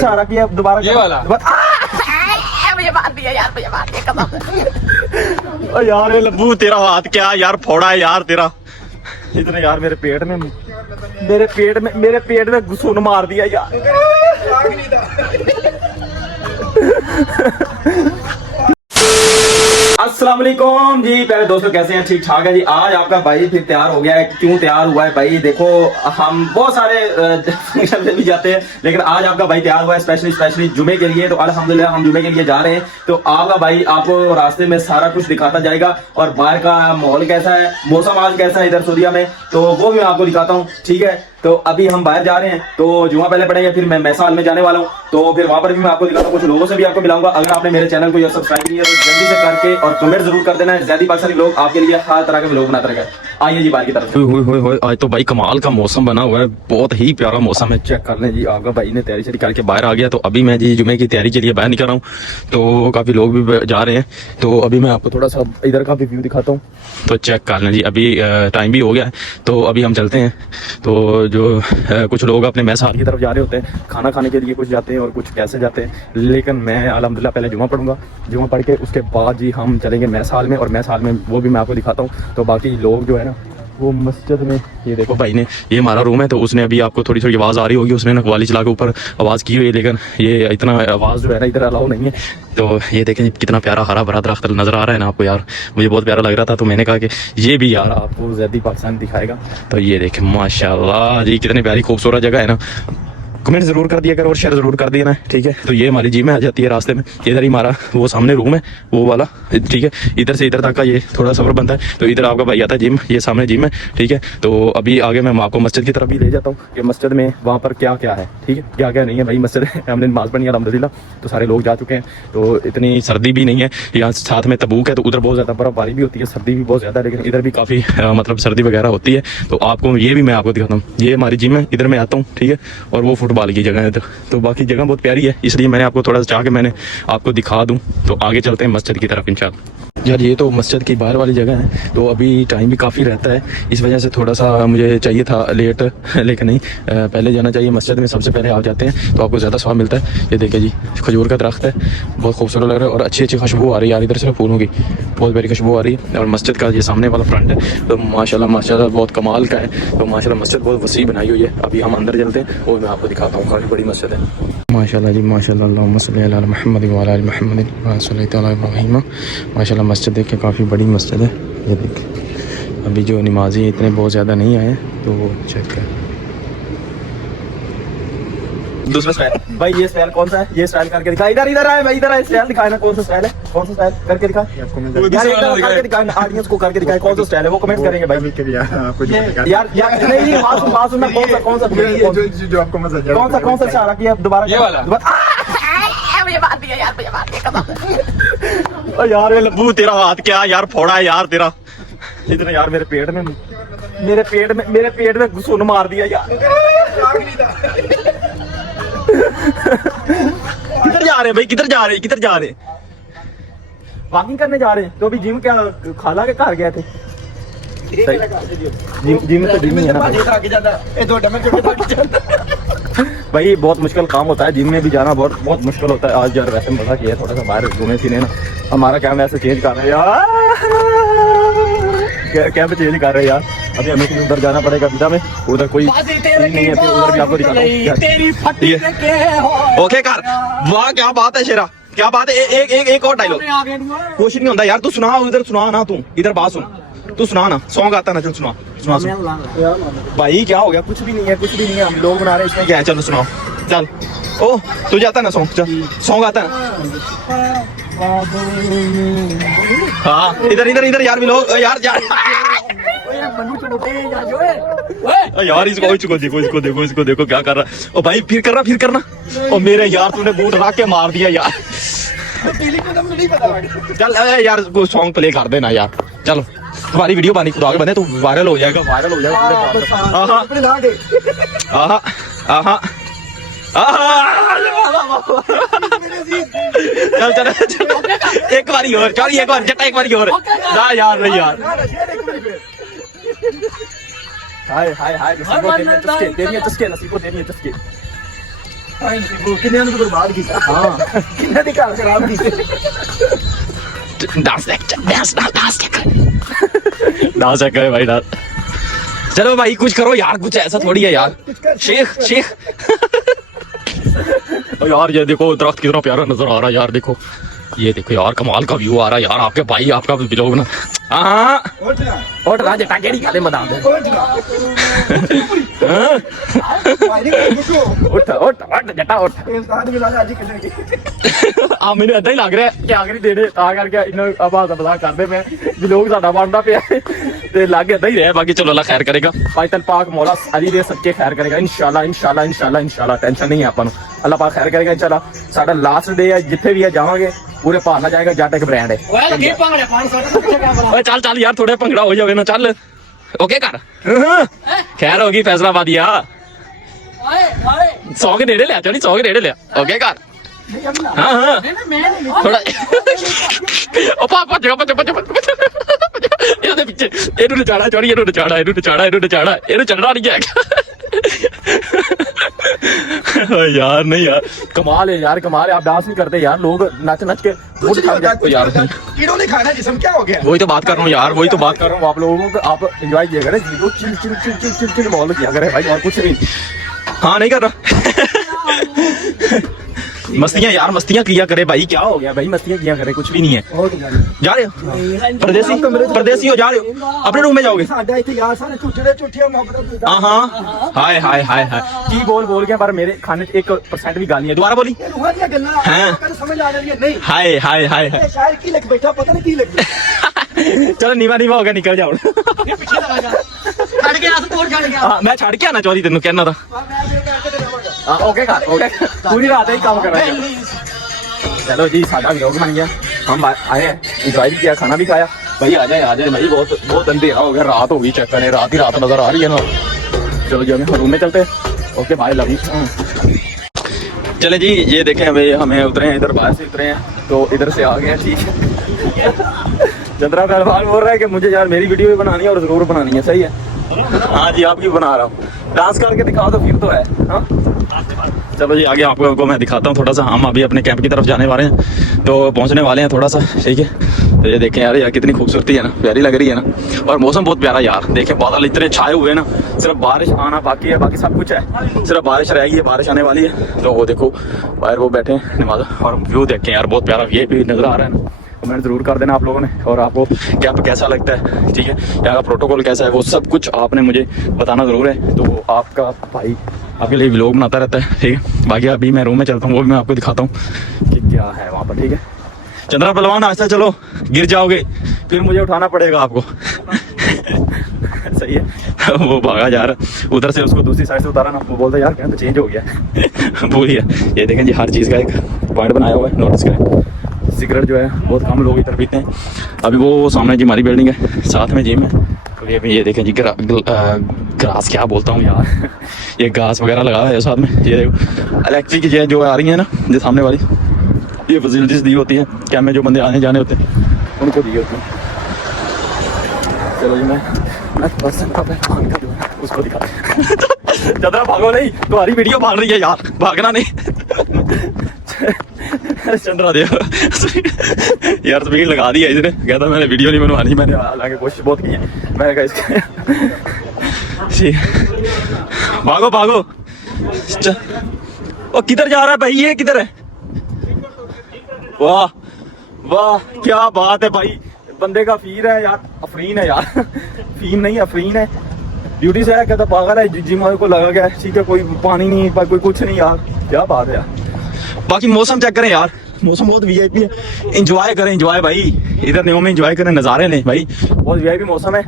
सारा किया दोबारा ये वाला मुझे मार दिया यार, मुझे मार दिया कसम। ओ यार ये लब्बू तेरा हाथ क्या यार फोड़ा है यार तेरा। इतने यार मेरे पेट में घुसून मार दिया यार। अस्सलाम वालेकुम जी। पहले दोस्तों कैसे हैं? ठीक ठाक है जी। आज आपका भाई फिर तैयार हो गया है। क्यों तैयार हुआ है भाई? देखो हम बहुत सारे फंक्शन में भी जाते हैं, लेकिन आज आपका भाई तैयार हुआ है स्पेशली जुमे के लिए। तो अल्हम्दुलिल्लाह हम जुमे के लिए जा रहे हैं। तो आपका भाई आपको रास्ते में सारा कुछ दिखाता जाएगा और बाहर का माहौल कैसा है, मौसम आज कैसा है इधर सऊदीया में, तो वो भी मैं आपको दिखाता हूँ। ठीक है, तो अभी हम बाहर जा रहे हैं, तो जुमा पहले पढ़ेंगे, फिर मैं मैसाल में जाने वाला हूँ, तो फिर वहां पर भी मैं आपको दिखाता हूँ, कुछ लोगों से भी आपको मिलाऊंगा। अगर आपने मेरे चैनल को सब्सक्राइब किया तो जल्दी से करके और कमेंट जरूर कर देना है। ज़्यादा पाकिस्तानी लोग आपके लिए हर तरह के लोग बनाते रहेंगे। आइए जी बाहर की तरफ। आज तो भाई कमाल का मौसम बना हुआ है, बहुत ही प्यारा मौसम है। चेक कर लें जी, आपका भाई ने तैयारी शरी करके बाहर आ गया। तो अभी मैं जी जुमे की तैयारी के लिए बाहर निकल रहा हूँ, तो काफी लोग भी जा रहे हैं। तो अभी मैं आपको थोड़ा सा इधर का भी व्यू दिखाता हूँ। तो चेक कर लें जी, अभी टाइम भी हो गया है, तो अभी हम चलते हैं। तो जो कुछ लोग अपने मैसाल की तरफ जा रहे होते हैं, खाना खाने के लिए कुछ जाते हैं और कुछ कैसे जाते हैं, लेकिन मैं अल्हम्दुलिल्लाह पहले जुमा पढ़ूंगा। जुमा पढ़ के उसके बाद जी हम चलेंगे मैसाल में, और मैसाल में वो भी मैं आपको दिखाता हूँ। तो बाकी लोग जो है ना वो मस्जिद में, ये देखो भाई ने, ये हमारा रूम है, तो उसने अभी आपको थोड़ी थोड़ी आवाज़ आ रही होगी, उसने नकवाली चला के ऊपर आवाज़ की हुई है, लेकिन ये इतना आवाज़ जो है ना इधर अलाउ नहीं है। तो ये देखें कितना प्यारा हरा भरा दरख्त नज़र आ रहा है ना आपको यार, मुझे बहुत प्यारा लग रहा था। तो मैंने कहा कि ये भी यार आपको ज़्यादा पाकिस्तान दिखाएगा। तो ये देखें माशाल्लाह जी, कितनी प्यारी खूबसूरत जगह है ना। कमेंट जरूर कर दिया करो और शेयर जरूर कर दिया ना। ठीक है, तो ये हमारी जिम में आ जाती है रास्ते में, इधर ही हमारा वो सामने रूम है वो वाला। ठीक है, इधर से इधर तक का ये थोड़ा सफर बनता है, तो इधर आपका भाई आता है जिम, ये सामने जिम है। ठीक है, तो अभी आगे मैं आपको मस्जिद की तरफ भी ले जाता हूँ कि मस्जिद में वहाँ पर क्या क्या है। ठीक है, क्या क्या नहीं है भाई मस्जिद हमने नमाज पढ़ी अल्हम्दुलिल्लाह, तो सारे लोग जा चुके हैं। तो इतनी सर्दी भी नहीं है, यहाँ साथ में तबूक है, तो उधर बहुत ज़्यादा बर्फबारी भी होती है, सर्दी भी बहुत ज़्यादा है, लेकिन इधर भी काफ़ी मतलब सर्दी वगैरह होती है। तो आपको ये भी मैं आपको दिखाता हूँ, ये हमारी जिम है, इधर मैं आता हूँ। ठीक है, और वो फुटबॉल की जगह है, तो बाकी जगह बहुत प्यारी है, इसलिए मैंने आपको थोड़ा सा चाह के मैंने आपको दिखा दूं। तो आगे चलते हैं मस्जिद की तरफ इंशाल्लाह। यार ये तो मस्जिद की बाहर वाली जगह है, तो अभी टाइम भी काफ़ी रहता है, इस वजह से थोड़ा सा मुझे चाहिए था लेट, लेकिन नहीं, पहले जाना चाहिए मस्जिद में, सबसे पहले आप जाते हैं तो आपको ज़्यादा स्वाब मिलता है। ये देखिए जी, खजूर का दरख्त है, बहुत खूबसूरत लग रहा है और अच्छी अच्छी खुशबू आ रही है यार, इधर से फूलों की बहुत बड़ी खुशबू आ रही है। और मस्जिद का ये सामने वाला फ्रंट है, तो माशाल्लाह बहुत कमाल का है। तो माशाल्लाह मस्जिद बहुत वसी बनाई हुई है। अभी हम अंदर चलते हैं और मैं आपको दिखाता हूँ, काफ़ी बड़ी मस्जिद है माशाल्लाह जी। माशाल्लाह अल्लाहुम्मा सल्ली अला मुहम्मद व अला आलि मुहम्मद व सल्लल्लाहु अला इब्राहीम। माशाल्लाह मस्जिद देख के काफ़ी बड़ी मस्जिद है। ये देख, अभी जो नमाजी इतने बहुत ज़्यादा नहीं आए, तो वो चेक कर। दूसरा स्टाइल भाई, ये स्टाइल कौन सा है? ये स्टाइल करके दिखा, इधर आए भाई, इधर आए, स्टाइल दिखाए ना, कौन सा स्टाइल है? कौन सा स्टाइल करके दिखा यार, करके दिखाए ना, ऑडियंस को करके दिखाए कौन सा स्टाइल है, वो कमेंट करेंगे भाई। यार नहीं बात सुनना, कौन सा जो आपको मजा आया, कौन सा इशारा किया दोबारा? ये वाला मुझे मार दिया यार, मुझे मार दिया कसम। ओ यार ये लब्बू तेरा हाथ क्या यार फोड़ा है यार तेरा। इतने यार मेरे पेट में घुसून मार दिया यार। किधर जा रहे भाई, किधर जा रहे? वॉकिंग करने जा रहे हैं। तो अभी जिम क्या खाला के घर गए थे? जिम तो जिम ही है ना भाई, बहुत मुश्किल काम होता है जिम में भी जाना, बहुत मुश्किल होता है। आज यार वैसे मजा किया है, थोड़ा सा बाहर घूमे फिरे ना। हमारा कैमरा ऐसे चेंज कर रहे हैं यार, कैमरा चेंज कर रहे हैं यार। अभी हमें कहीं उधर जाना पड़ेगा विदा में, उधर कोई नहीं है, फिर उधर भी आपको दिखाता हूं। ओके कर, वाह क्या बात है शेरा, क्या बात है। एक और डायलॉग, कुछ नहीं होता यार, तू सुना, उधर सुना ना, तू इधर बात सुन, तू सुना ना, सॉन्ग आता ना, चल सुना भाई। क्या हो गया? कुछ भी नहीं है, हम लोग बना रहे हैं, इसमें क्या है? चलो सुनाओ, चल। ओ तुझे आता ना सॉन्ग? चल सॉन्ग आता ना। हाँ इधर यार भी लोग यार यार इसको देखो क्या कर रहा है। ओ भाई फिर करना। ओ मेरे यार तूने बूट रख के मार दिया यार। चल यार सॉन्ग प्ले कर देना यार, चलो तुम्हारी वीडियो पानी खुद आगे बने, तू वायरल हो जाएगा। चल एक बारी और, चल एक बार जटा, एक बारी और ना यार, नहीं यार। हाय नसीबो देनी है चस्के, वो किन्ने ने बर्बाद किया हां किन्ने दी घर खराब की डांस देख डांस करे भाई डांस। चलो भाई कुछ करो यार, कुछ ऐसा थोड़ी है यार। शेख यार ये देखो दरख्त कितना प्यारा नजर आ रहा है यार। देखो ये देखो यार, कमाल का व्यू आ रहा है यार। आपके भाई आपका ब्लॉग ना हाँ उठ राज टाकेड़ी काले बता दे। उठ जटा उठ। ਆ ਮੈਨੂੰ ਏਦਾਂ ਹੀ ਲੱਗ ਰਿਹਾ ਕਿ ਆਖਰੀ ਦੇਣੇ ਤਾਂ ਕਰਕੇ ਇਹਨਾਂ ਆਵਾਜ਼ ਬਲਾ ਕਰਦੇ ਪਏ ਵੀ ਲੋਕ ਸਾਡਾ ਬਣਦਾ ਪਿਆ ਤੇ ਲੱਗ ਏਦਾਂ ਹੀ ਰਿਹਾ। ਬਾਕੀ ਚਲੋ ਅੱਲਾ ਖੈਰ ਕਰੇਗਾ। ਭਾਈ ਤਨ ਪਾਕ ਮੌਲਾ ਅਲੀ ਦੇ ਸੱਚੇ ਖੈਰ ਕਰੇਗਾ ਇਨਸ਼ਾਅੱਲਾ ਇਨਸ਼ਾਅੱਲਾ ਇਨਸ਼ਾਅੱਲਾ ਇਨਸ਼ਾਅੱਲਾ। ਟੈਨਸ਼ਨ ਨਹੀਂ ਹੈ ਆਪਾਂ ਨੂੰ, ਅੱਲਾ ਪਾਕ ਖੈਰ ਕਰੇਗਾ ਇਨਸ਼ਾਅੱਲਾ। ਸਾਡਾ ਲਾਸਟ ਡੇ ਹੈ, ਜਿੱਥੇ ਵੀ ਹੈ ਜਾਵਾਂਗੇ ਪੂਰੇ ਭਾਰਨਾ ਜਾਏਗਾ। ਜੱਟ ਇੱਕ ਬ੍ਰਾਂਡ ਹੈ। ਓਏ ਚੱਲ ਚੱਲ ਯਾਰ, ਥੋੜਾ ਭੰਗੜਾ ਹੋ ਜਾਵੇ ਨਾ। ਚੱਲ ਓਕੇ ਕਰ ਖੈਰ ਹੋ ਗਈ ਫੈਸਲਾਬਾਦੀ ਆ। 100 ਕੇ ਨੇੜੇ ਲਿਆ ਚੜੀ, 100 ਕੇ ਨੇੜੇ ਲਿਆ। ਓਕੇ ਕਰ हाँ हाँ थोड़ा ओ पापा जगह पच पच पच ਇਹਦੇ ਪਿੱਛੇ ਇਹਨੂੰ ਨਚਾੜਾ ਚੜੀ, ਇਹਨੂੰ ਨਚਾੜਾ ਇਹਨੂੰ ਚੜਨਾ ਨਹੀਂ ਹੈ। यार नहीं यार, कमाल है यार, कमाल है। आप डांस नहीं करते यार, लोग नच नच के मूड खा जाते हो यार। कीड़ों ने खाना जिस्म क्या हो गया? वही तो बात कर रहा हूँ यार, वही तो बात कर रहा हूँ। आप लोगों को आप एंजॉय किया करें, chill chill chill chill chill chill माहौल किया करें भाई, और कुछ नहीं। हाँ नहीं कर रहा मस्तियां यार, मस्तियां किया करे भाई। क्या हो गया भाई, मस्तियां किया करे, कुछ भी नहीं है। जा रहे हो परदेसी हो, जा रहे हो अपने रूम में जाओगे? हाँ हाय हाय हाय हाय की बोल गया, पर मेरे खाने 1% भी गाली है। दोबारा बोली हाय हाय हाय चलो नीवा नीवा हो गया, निकल जाओ। मैं छड़ के आना चाहती तेन कहना था। ओके पूरी रात ही काम कर रहे हैं। चलो जी साडा व्लॉग बन गया, हम आए हैं, एंजॉय भी किया, खाना भी खाया। भाई आ जाए भाई, बहुत अंधेरा हो गया, रात हो गई। चेक करें रात ही रात नजर आ रही है ना। चलो जी हमें रूम में चलते हैं। Okay bye love you. चले जी ये देखें भाई, हमें उतरे हैं इधर, बाहर से उतरे हैं तो इधर से आ गए हैं। ठीक है चंद्रा पहलवान बोल रहा है कि मुझे यार मेरी वीडियो भी बनानी है और जरूर बनानी है। सही है हाँ जी, आपकी बना रहा हूँ। डांस करके दिखाओ तो फिर तो है। हाँ चलो जी आगे आपको मैं दिखाता हूँ थोड़ा सा। हम अभी अपने कैंप की तरफ जाने वाले हैं, तो पहुँचने वाले हैं थोड़ा सा। ठीक है तो ये देखें यार कितनी खूबसूरती है ना, प्यारी लग रही है ना। और मौसम बहुत प्यारा यार, देखें बादल इतने छाए हुए हैं ना, सिर्फ बारिश आना बाकी है, बाकी सब कुछ है, सिर्फ बारिश रहेगी है, बारिश आने वाली है। तो वो देखो बाहर वो बैठे हैं नमाज, और व्यू देखें यार बहुत प्यारा ये भी नज़र आ रहा है ना। कमेंट जरूर कर देना आप लोगों ने, और आपको कैंप कैसा लगता है, ठीक है, यहाँ का प्रोटोकॉल कैसा है, वो सब कुछ आपने मुझे बताना ज़रूर है। तो आपका भाई आपके लिए व्लॉग बनाता रहता है। ठीक है बाकी अभी मैं रूम में चलता हूँ, वो भी मैं आपको दिखाता हूँ कि क्या है वहाँ पर। ठीक है चंद्रा पहलवान आस्ता चलो, गिर जाओगे फिर मुझे उठाना पड़ेगा आपको। सही है वो भागा जा रहा, उधर से उसको दूसरी साइड से उतारा ना, वो बोलता यार कैंप चेंज हो गया। भूल गया। ये देखें जी हर चीज़ का एक पॉइंट बनाया हुआ है, नोटिस करें। सिगरेट जो है बहुत कम लोग इधर पीते हैं। अभी वो सामने जी हमारी बिल्डिंग है, साथ में जिम है। तो ये देखें जी ग्रास क्या बोलता हूँ यार, ये घास वगैरह लगा है साथ में। ये देखो इलेक्ट्रिक की जो आ रही है ना, जो सामने वाली ये फैसिलिटीज दी होती है कैंप में, जो बंदे आने जाने होते हैं उनको दी होती है। चलो जी मैं पर्सन का जो है उसको दिखा। चंद्रा भागो नहीं, तुम्हारी वीडियो भाग रही है यार, भागना नहीं। चंद्रा देखो यार स्पीड लगा दी है इसने, कहता मैंने वीडियो नहीं बनवानी। मैंने हालांकि कोशिश बहुत की है, मैंने कहा इसके भागो भागो। ओ किधर जा रहा है भाई, ये किधर है? वाह वाह क्या बात है भाई, बंदे का फीर है यार, अफरीन है यार। फीम नहीं अफरीन है, ड्यूटी से है, कहता पागल है, जिम को लगा गया। ठीक है कोई पानी नहीं, कोई कुछ नहीं यार, क्या बात है यार। बाकी मौसम चेक करें यार, मौसम बहुत वीआईपी है, एंजॉय करें, एंजॉय भाई इधर न्यू में एंजॉय करें, नज़ारे लें भाई, बहुत वीआईपी मौसम है,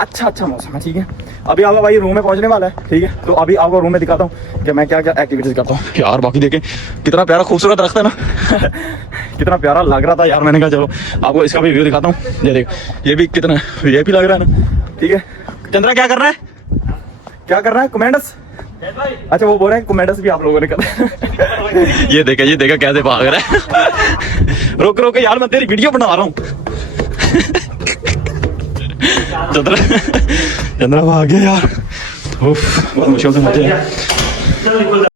अच्छा मौसम है। ठीक है अभी आपका भाई रूम में पहुंचने वाला है। ठीक है तो अभी आपको रूम में दिखाता हूँ कि मैं क्या क्या एक्टिविटीज करता हूँ यार। बाकी देखें कितना प्यारा खूबसूरत रखता है ना। कितना प्यारा लग रहा था यार, मैंने कहा चलो आपको इसका भी व्यू दिखाता हूँ। ये देख ये भी कितना वीआईपी लग रहा है ना। ठीक है चंद्रा क्या कर रहा है कमेंट्स? अच्छा वो बोल रहे हैं कमेंट्स भी आप लोगों ने करना। ये देखा कैसे भाग रहा है। रोक यार मैं तेरी वीडियो बना रहा हूँ। चंद्रा भाग गया यार, बहुत मुश्किल से मुझे